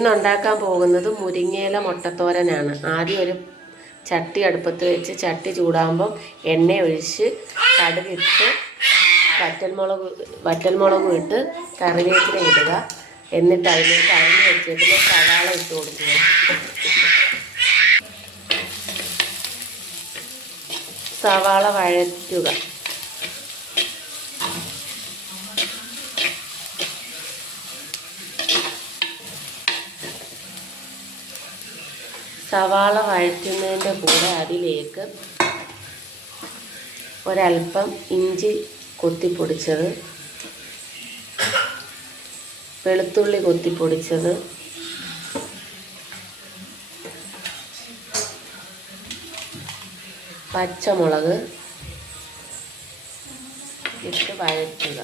ഇന്ന് ഉണ്ടാക്കാൻ പോകുന്നത് മുരിങ്ങയില മുട്ടത്തോരനാണ്. ആദ്യം ഒരു ചട്ടി അടുപ്പത്ത് വെച്ച് ചട്ടി ചൂടാകുമ്പോൾ എണ്ണ ഒഴിച്ച് കടുകിട്ട് വറ്റൽമുളക് വറ്റൽമുളകും ഇട്ട് കറിവേപ്പില ഇടുക. എന്നിട്ട് അതിലേക്ക് അരിഞ്ഞ് വെച്ചേക്കുന്ന സവാള ഇട്ട് കൊടുക്കുക. സവാള വഴറ്റുക. സവാള വഴറ്റുന്നതിന്റെ കൂടെ അതിലേക്ക് ഒരൽപ്പം ഇഞ്ചി കൊത്തിപ്പൊടിച്ചത് വെളുത്തുള്ളി കൊത്തിപ്പൊടിച്ചത് പച്ചമുളക് ഇട്ട് വഴറ്റുക.